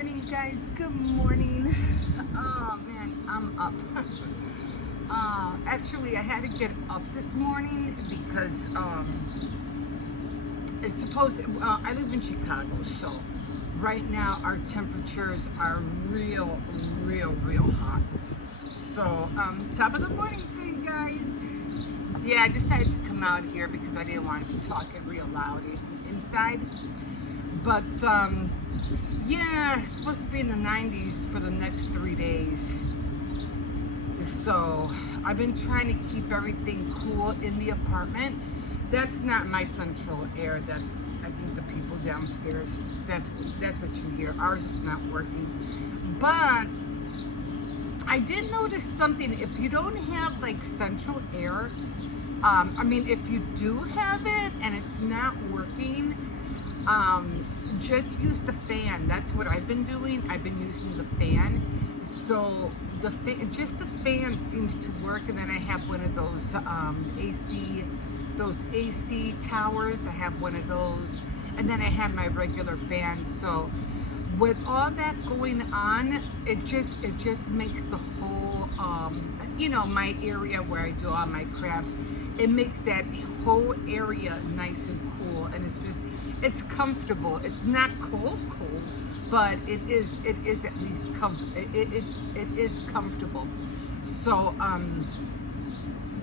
morning, guys. Good morning. Oh man, I'm up. Actually, I had to get up this morning because it's supposed. I live in Chicago, so right now our temperatures are real hot. So top of the morning to you guys. Yeah, I decided to come out here because I didn't want to be talking real loud inside. But yeah, it's supposed to be in the 90s for the next 3 days. So I've been trying to keep everything cool in the apartment. That's not my central air. That's, I think, the people downstairs. That's what you hear. Ours is not working. But I did notice something. If you don't have like central air, I mean, if you do have it and it's not working, just use the fan. That's what I've been doing. I've been using the fan. So just the fan seems to work. And then I have one of those AC towers. I have one of those, and then I have my regular fan. So with all that going on, it just makes the whole my area where I do all my crafts, it makes that whole area nice and cool, and it's comfortable. It's not cold, but it is at least it is comfortable. So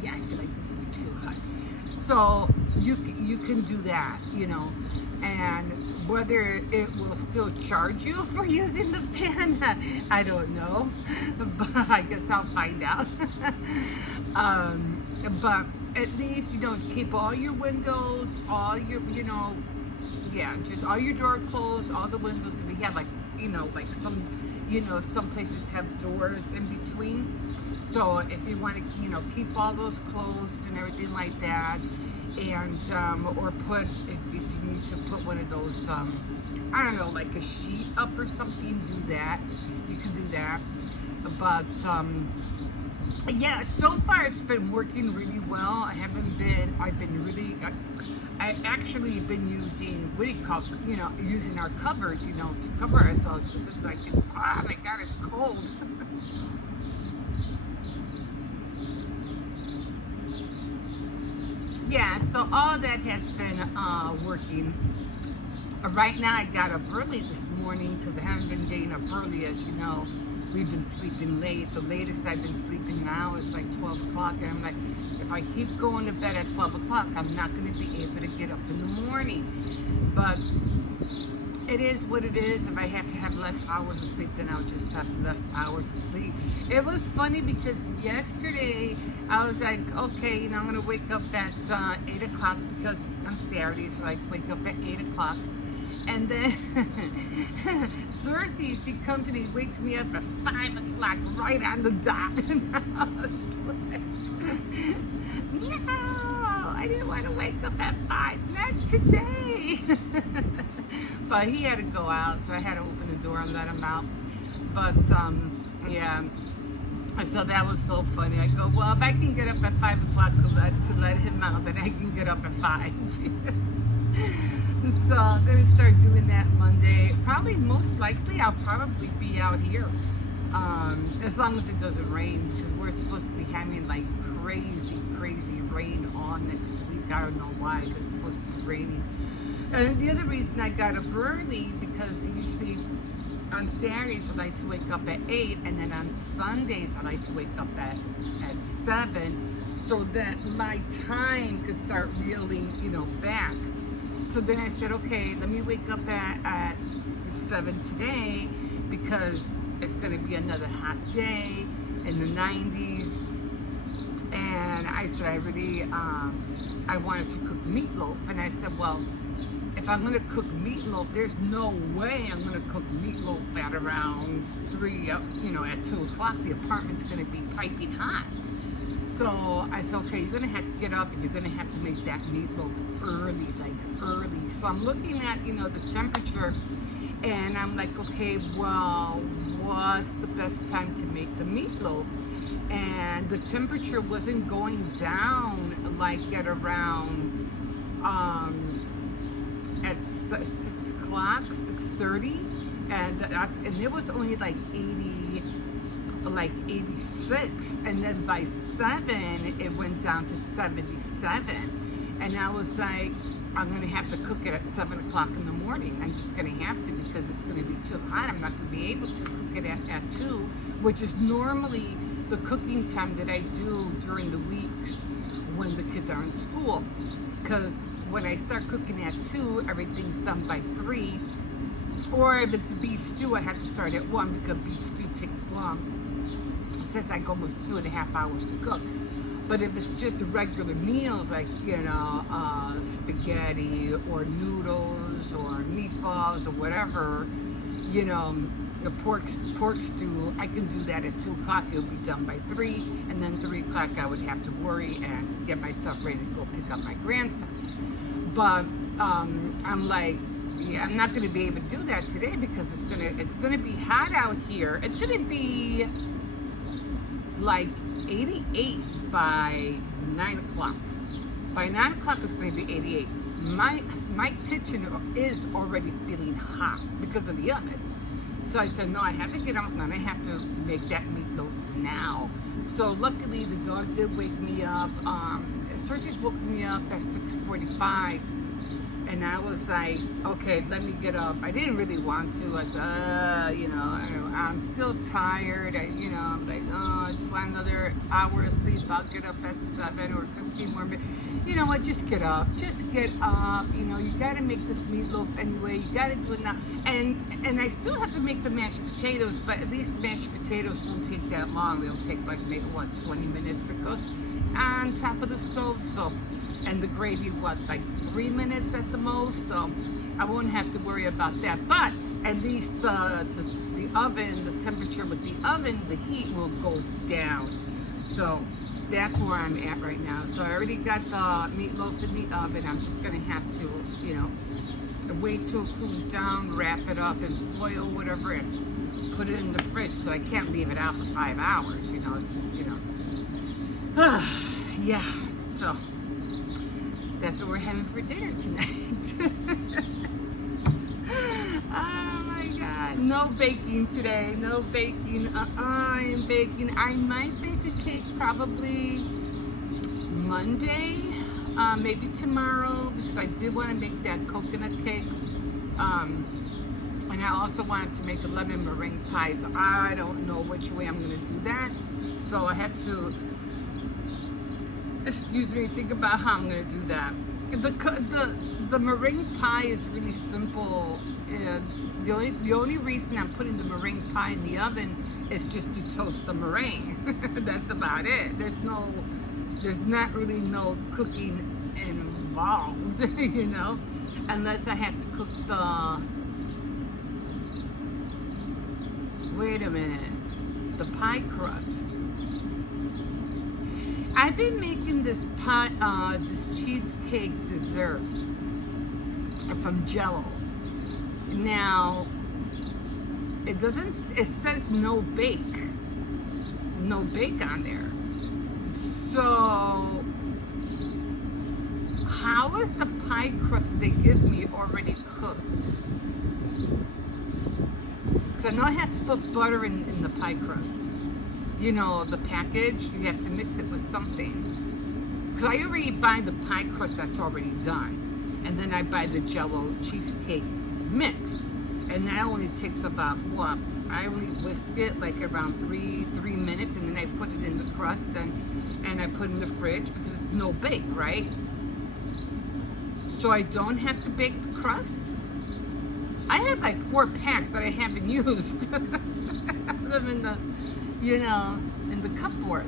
yeah, I feel like this is too hot. So you can do that, and whether it will still charge you for using the fan, I don't know, but I guess I'll find out. But at least, keep all your windows, all your, just all your door closed, all the windows. We have some places have doors in between. So if you want to, keep all those closed and everything like that, and or if you need to put one of those, I don't know, like a sheet up or something, do that. You can do that. But yeah, so far it's been working really well. I actually been using, using our covers, to cover ourselves, because it's like, oh my God, it's cold. Yeah, so all that has been working. Right now I got up early this morning because I haven't been getting up early, as you know. We've been sleeping late. The latest I've been sleeping now is like 12 o'clock. And I'm like, if I keep going to bed at 12 o'clock, I'm not going to be able to get up in the morning. But it is what it is. If I have to have less hours of sleep, then I'll just have less hours of sleep. It was funny because yesterday I was like, okay, I'm going to wake up at 8 o'clock because on Saturdays I like to wake up at 8 o'clock. And then Cersei, she comes and he wakes me up at 5 o'clock, right on the dot. And I was like, no, I didn't want to wake up at 5, not today. But he had to go out, so I had to open the door and let him out. But yeah, so that was so funny. I go, well, if I can get up at 5 o'clock to let him out, then I can get up at 5. So I'm going to start doing that Monday. Probably, most likely, I'll probably be out here. As long as it doesn't rain, because we're supposed to be having like crazy rain all next week. I don't know why, but it's supposed to be raining. And the other reason I got up early, because usually on Saturdays I like to wake up at 8, and then on Sundays I like to wake up at 7, so that my time could start reeling, back. So then I said, okay, let me wake up at 7 today, because it's going to be another hot day in the 90s. And I said, I wanted to cook meatloaf. And I said, well, if I'm going to cook meatloaf, there's no way I'm going to cook meatloaf at around 3, at 2 o'clock. The apartment's going to be piping hot. So I said, okay, you're going to have to get up and you're going to have to make that meatloaf early. So I'm looking at, the temperature, and I'm like, okay, well, what's the best time to make the meatloaf? And the temperature wasn't going down like at around, at 6 o'clock, 6:30. And it was only like 80, like 86, and then by 7 it went down to 77, and I was like, I'm gonna have to cook it at 7 o'clock in the morning. I'm just gonna have to, because it's gonna be too hot. I'm not gonna be able to cook it at 2, which is normally the cooking time that I do during the weeks when the kids are in school, because when I start cooking at 2, everything's done by 3. Or if it's beef stew, I have to start at 1, because beef stew takes long. It says like almost 2.5 hours to cook. But if it's just regular meals, like, spaghetti or noodles or meatballs or whatever, the pork stew, I can do that at 2 o'clock. It'll be done by 3, and then 3 o'clock I would have to worry and get myself ready to go pick up my grandson. But I'm like, yeah, I'm not going to be able to do that today, because it's gonna be hot out here. It's gonna be like 88 by 9 o'clock. By 9 o'clock it's going to be 88. My kitchen is already feeling hot because of the oven. So I said, no, I have to get out and I have to make that meatloaf now. So luckily the dog did wake me up. Cersei's woke me up at 6:45. And I was like, okay, let me get up. I didn't really want to. I said, I'm still tired. I'm like, I just want another hour of sleep. I'll get up at 7 or 15 more minutes. You know what? Just get up. Just get up. You got to make this meatloaf anyway. You got to do it now. And I still have to make the mashed potatoes, but at least the mashed potatoes won't take that long. They'll take like maybe 20 minutes to cook on top of the stove. So. And the gravy, like 3 minutes at the most, so I won't have to worry about that. But at least the oven, the temperature with the oven, the heat will go down. So that's where I'm at right now. So I already got the meatloaf in the oven. I'm just gonna have to, wait till it cools down, wrap it up in foil, whatever, and put it in the fridge, because I can't leave it out for 5 hours. Yeah. So. That's what we're having for dinner tonight. Oh my God. No baking today. No baking. I am baking. I might bake a cake probably Monday. Maybe tomorrow, because I did want to make that coconut cake. And I also wanted to make a lemon meringue pie. So I don't know which way I'm going to do that. So I have to, think about how I'm going to do that. The meringue pie is really simple. The only reason I'm putting the meringue pie in the oven is just to toast the meringue. That's about it. There's not really no cooking involved, unless I have to cook the pie crust. I've been making this this cheesecake dessert from Jello. Now, it says no bake on there. So, how is the pie crust they give me already cooked? So I know I have to put butter in the pie crust. The package, you have to mix it with something. Because I already buy the pie crust that's already done. And then I buy the Jello cheesecake mix. And that only takes about, I only whisk it like around three minutes, and then I put it in the crust and I put it in the fridge, because it's no bake, right? So I don't have to bake the crust. I have like 4 packs that I haven't used. I have them in the in the cupboard.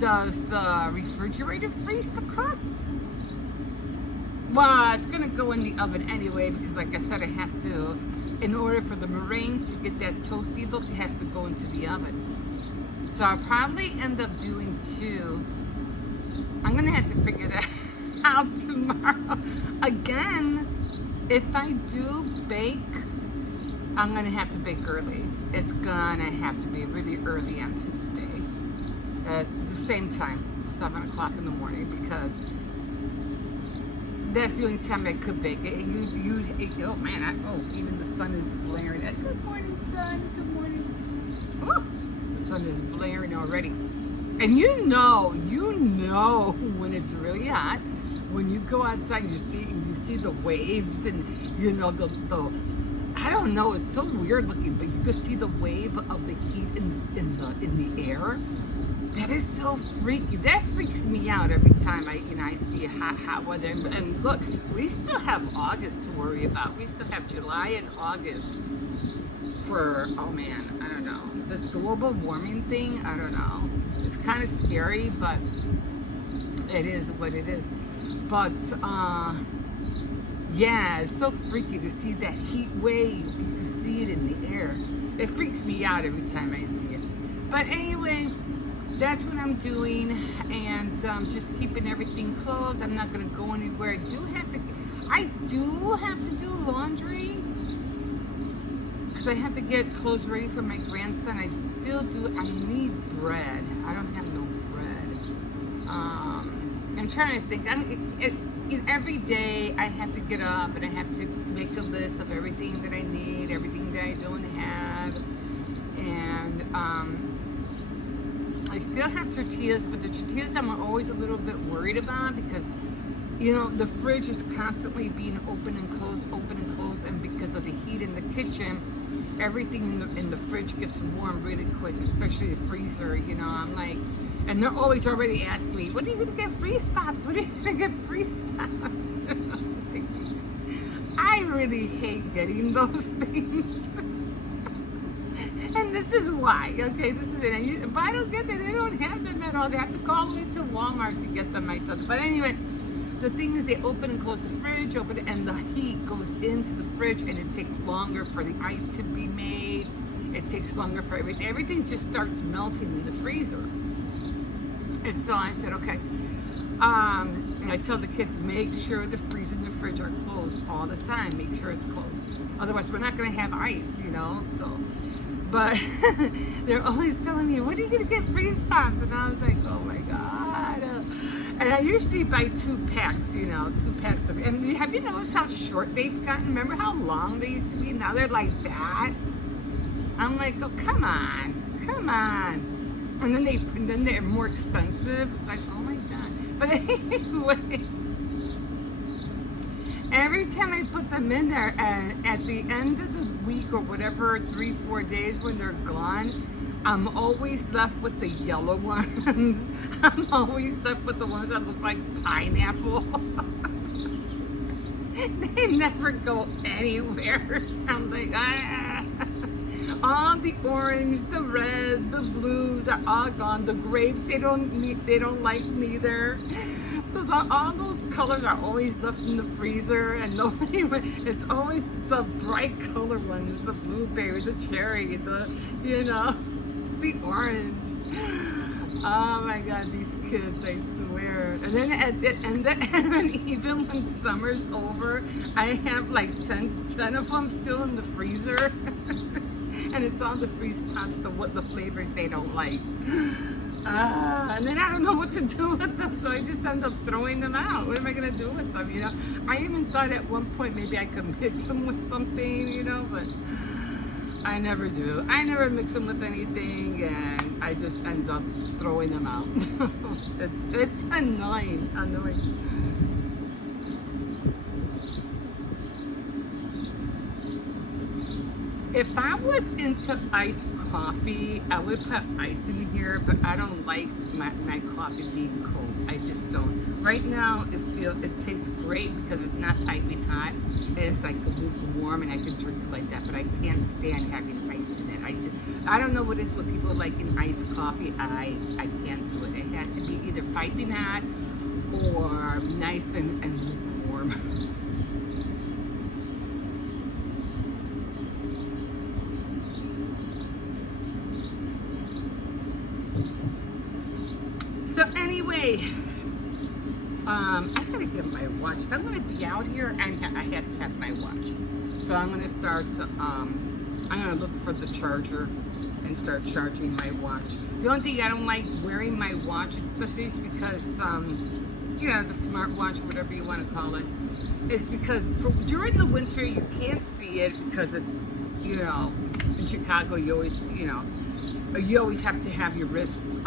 Does the refrigerator freeze the crust? Well, it's gonna go in the oven anyway, because like I said, I have to, in order for the meringue to get that toasty look, it has to go into the oven. So I'll probably end up doing 2. I'm gonna have to figure that out tomorrow. Again, if I do bake, I'm gonna have to bake early. It's gonna have to be really early on Tuesday. At the same time, 7 o'clock in the morning, because That's the only time I could bake. Oh man, even the sun is blaring. Good morning, sun. Good morning. Oh, the sun is blaring already. And you know when it's really hot, when you go outside and you see the waves and you know the I don't know, it's so weird looking, but you can see the wave of the heat in the air. That is so freaky. That freaks me out every time I see hot weather. And look, we still have August to worry about. We still have July and August for, oh man, I don't know. This global warming thing, I don't know. It's kind of scary, but it is what it is. But yeah, it's so freaky to see that heat wave. You can see it in the air. It freaks me out every time I see it. But anyway, that's what I'm doing, and just keeping everything closed. I'm not going to go anywhere. I do have to do laundry because I have to get clothes ready for my grandson. I need bread. I don't have no bread. I'm trying to think. Every day I have to get up and I have to make a list of everything that I need, everything that I don't have, and I still have tortillas, but the tortillas I'm always a little bit worried about because, you know, the fridge is constantly being open and closed, and because of the heat in the kitchen, everything in the fridge gets warm really quick, especially the freezer, you know. I'm like, and they're always already asking me, when are you going to get freeze pops? When are you going to get freeze pops? I really hate getting those things. And this is why, okay, this is it. If I don't get them, they don't have them at all. They have to call me to Walmart to get them myself. But anyway, the thing is they open and close the fridge, and the heat goes into the fridge, and it takes longer for the ice to be made. It takes longer for everything. Everything just starts melting in the freezer. And so I said, okay. And I tell the kids, make sure the freezer and the fridge are closed all the time. Make sure it's closed. Otherwise, we're not going to have ice, you know, so. But they're always telling me, when are you going to get freeze pops? And I was like, oh my God. And I usually buy 2 packs, you know, 2 packs of it. And have you noticed how short they've gotten? Remember how long they used to be? Now they're like that. I'm like, oh, come on. And then they're more expensive. It's like, oh my God. But anyway, every time I put them in there, and at the end of the week or whatever, 3-4 days when they're gone, I'm always left with the yellow ones. I'm always left with the ones that look like pineapple. They never go anywhere. I'm like, ah. All the orange, the red, the blues are all gone. The grapes, they don't like neither. So all those colors are always left in the freezer, and nobody. It's always the bright color ones: the blueberry, the cherry, the orange. Oh my God, these kids! I swear. And then even when summer's over, I have like 10 of them still in the freezer, and it's all the freeze pops, the flavors they don't like. And then I don't know what to do with them, so I just end up throwing them out. What am I going to do with them, you know? I even thought at one point maybe I could mix them with something, you know, but I never do. I never mix them with anything, and I just end up throwing them out. It's annoying. If I was into iced coffee, I would put ice in here, but I don't like my coffee being cold. I just don't. Right now, it tastes great because it's not piping hot. It's like lukewarm, and I could drink it like that, but I can't stand having ice in it. I don't know what it is, what people like in iced coffee. I can't do it. It has to be either piping hot or nice and lukewarm. So anyway, I gotta get my watch. If I'm gonna be out here, I had to have my watch. So I'm gonna start. I'm gonna look for the charger and start charging my watch. The only thing I don't like wearing my watch, especially, is because the smartwatch, whatever you want to call it, is because during the winter you can't see it because it's, in Chicago you always have to have your wrists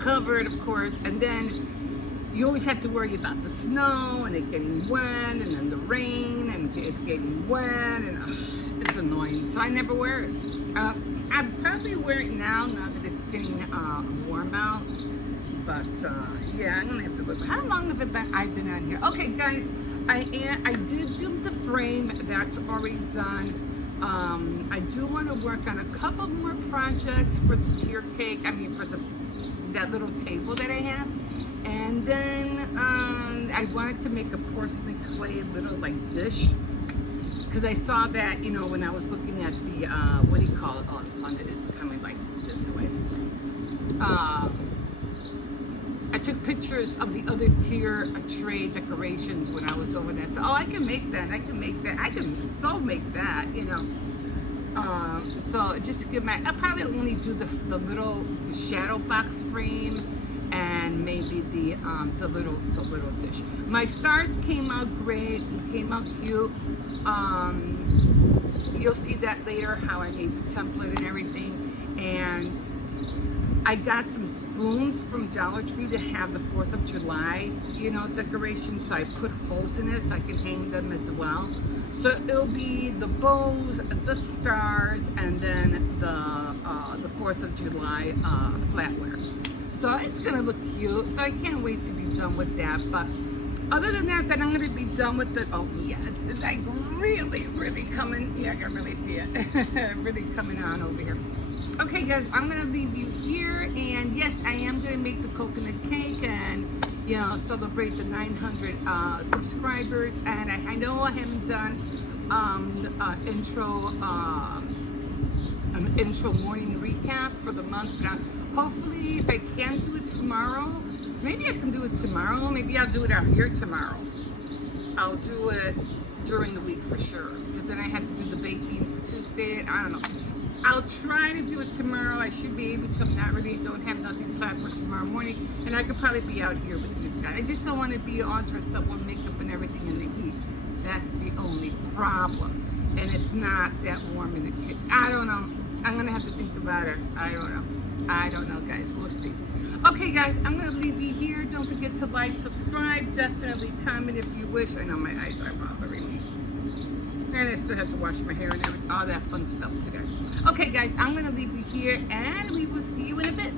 covered, of course, and then you always have to worry about the snow and it getting wet, and then the rain and it's getting wet, and it's annoying. So I never wear it. I probably wear it now that it's getting warm out. But yeah, I'm gonna have to look. How long have I've been on here? Okay, guys, I did do the frame. That's already done. I do want to work on a couple more projects for the tier cake. I mean, for that little table that I have. And then I wanted to make a porcelain clay little like dish, because I saw that, when I was looking at the what do you call it? Oh, the sun is coming like this way. I took pictures of the other tier tray decorations when I was over there. So, I can make that. I can so make that, So just to give I'll probably only do the shadow box frame and maybe the little dish. My stars came out great. Came out cute. You'll see that later how I made the template and everything. And I got some spoons from Dollar Tree to have the 4th of July, decoration. So I put holes in it so I can hang them as well. So it'll be the bows, the stars, and then the 4th of July flatware. So it's gonna look cute. So I can't wait to be done with that. But other than that, then I'm gonna be done with it. Oh yeah, it's like really, really coming. Yeah, I can really see it. Really coming on over here. Okay guys, I'm gonna leave you here, and yes, I am gonna make the coconut cake and celebrate the 900 subscribers. And I know I haven't done an intro morning recap for the month, but hopefully if I can do it tomorrow, maybe I can do it tomorrow. Maybe I'll do it out here tomorrow. I'll do it during the week for sure, because then I have to do the baking for Tuesday. I don't know. I'll try to do it tomorrow. I should be able to. I'm not really, don't have nothing planned for tomorrow morning. And I could probably be out here with this guy. I just don't want to be all dressed up with makeup and everything in the heat. That's the only problem. And it's not that warm in the kitchen. I don't know. I'm going to have to think about it. I don't know, guys. We'll see. Okay, guys, I'm going to leave you here. Don't forget to like, subscribe. Definitely comment if you wish. I know my eyes are bothering me. And I still have to wash my hair and everything, all that fun stuff today. Okay, guys, I'm going to leave you here, and we will see you in a bit.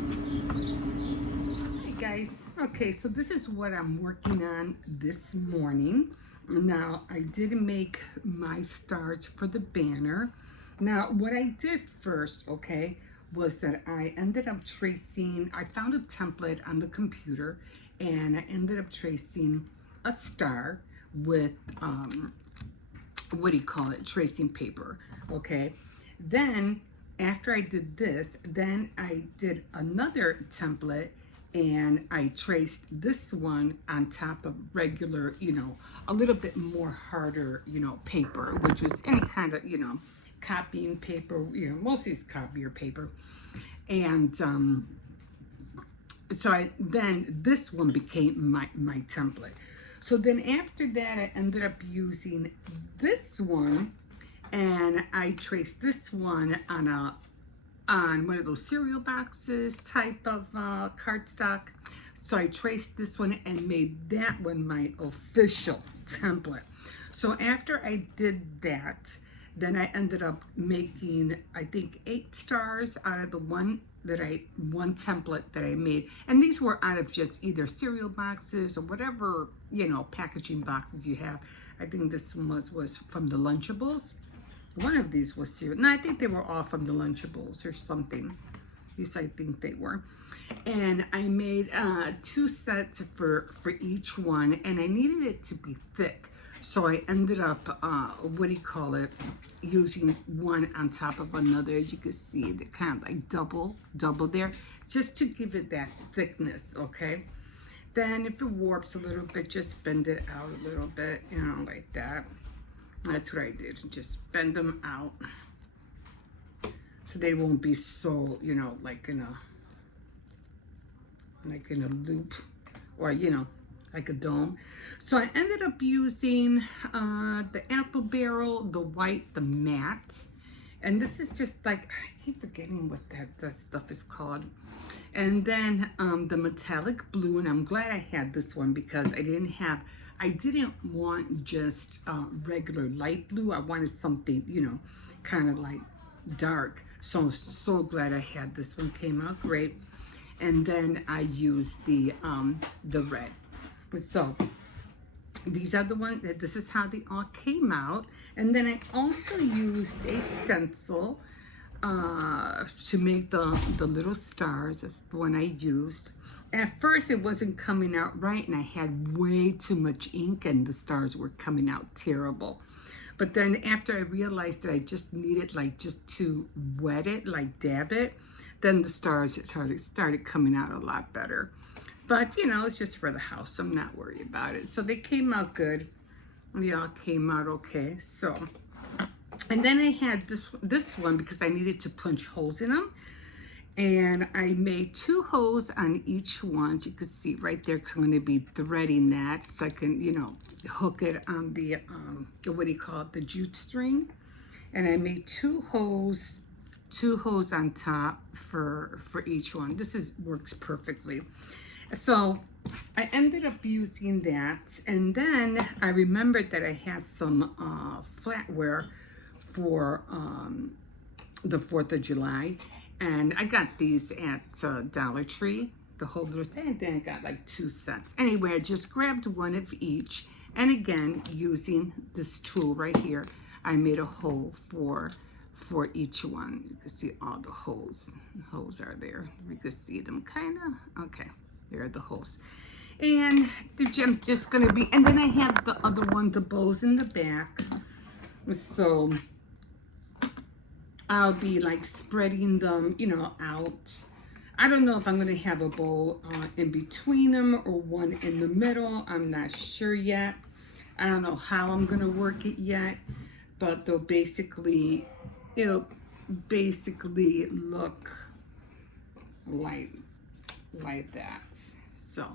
Hey, guys. Okay, so this is what I'm working on this morning. Now, I did make my stars for the banner. Now, what I did first, okay, was that I ended up tracing, I found a template on the computer, and I ended up tracing a star with, tracing paper, okay? Then after I did this, then I did another template, and I traced this one on top of regular, a little bit more harder, paper, which was any kind of, copying paper, mostly it's copier paper. And so then this one became my template. So then after that, I ended up using this one, and I traced this one on one of those cereal boxes type of cardstock. So I traced this one and made that one my official template. So after I did that, then I ended up making, I think, 8 stars out of the one template that I made. And these were out of just either cereal boxes or whatever, packaging boxes you have. I think this one was from the Lunchables. One of these was cereal. No, I think they were all from the Lunchables or something. At least I think they were. And I made 2 sets for each one, and I needed it to be thick. So I ended up, using one on top of another. As you can see, they're kind of like double there, just to give it that thickness, okay? Then if it warps a little bit, just bend it out a little bit, like that. That's what I did, just bend them out. So they won't be so, like in a loop or like a dome. So I ended up using the apple barrel, the white, the matte. And this is just like, I keep forgetting what that stuff is called. And then the metallic blue, and I'm glad I had this one because I didn't want just regular light blue. I wanted something, kind of like dark. So I'm so glad I had this one. Came out great. And then I used the red. So these are the ones, this is how they all came out. And then I also used a stencil to make the little stars. That's the one I used. At first it wasn't coming out right, and I had way too much ink and the stars were coming out terrible. But then after I realized that I just needed just to wet it, like dab it, then the stars started coming out a lot better. But it's just for the house, so I'm not worried about it. So they came out good. They all came out okay. So, and then I had this one because I needed to punch holes in them. And I made 2 holes on each one. As you can see right there, 'cause I'm going to be threading that so I can, hook it on the, what do you call it, the jute string. And I made 2 holes on top for each one. This works perfectly. So I ended up using that, and then I remembered that I had some flatware for the 4th of July, and I got these at Dollar Tree, the whole little thing, and then I got like 2 sets. Anyway, I just grabbed one of each, and again, using this tool right here, I made a hole for each one. You can see all the holes. The holes are there. You can see them kind of. Okay. There are the holes. And I'm just going to be, and then I have the other one, the bows in the back. So I'll be like spreading them, out. I don't know if I'm going to have a bow in between them or one in the middle. I'm not sure yet. I don't know how I'm going to work it yet, but it'll basically look like that. So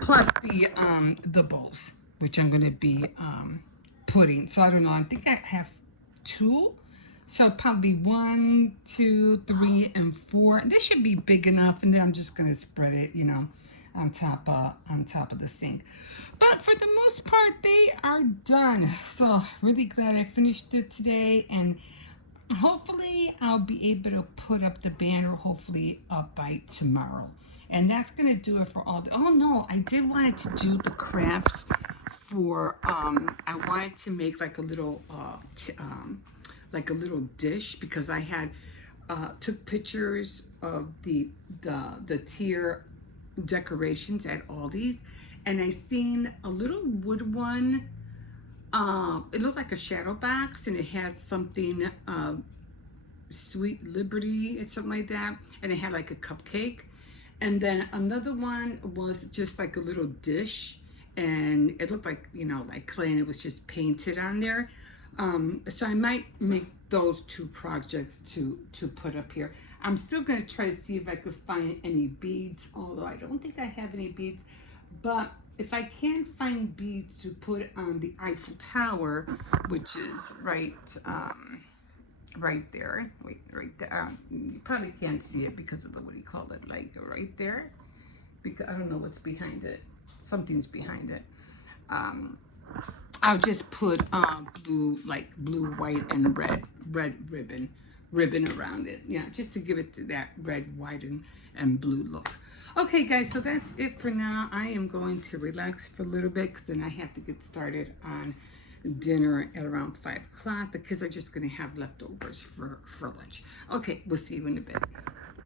plus the bows, which I'm going to be putting. So I don't know, I think I have 2, so probably 1, 2, 3, and 4. This should be big enough, and then I'm just going to spread it, on top of the sink. But for the most part, they are done. So really glad I finished it today, and hopefully I'll be able to put up the banner hopefully up by tomorrow. And that's gonna do it for all the, oh no, I did wanted to do the crafts for I wanted to make like a little dish, because I had took pictures of the tier decorations at Aldi's, and I seen a little wood one. It looked like a shadow box, and it had something Sweet Liberty or something like that, and it had like a cupcake. And then another one was just like a little dish, and it looked like like clay, and it was just painted on there. So I might make those 2 projects to put up here. I'm still going to try to see if I could find any beads, although I don't think I have any beads. But if I can find beads to put on the Eiffel Tower, which is right there. Wait, right there. You probably can't see it because of the, what do you call it, like right there. Because I don't know what's behind it. Something's behind it. I'll just put blue, white, and red ribbon around it. Yeah, just to give it to that red, white, and blue look. Okay, guys, so that's it for now. I am going to relax for a little bit, because then I have to get started on dinner at around 5 o'clock. The kids are just going to have leftovers for lunch. Okay, we'll see you in a bit.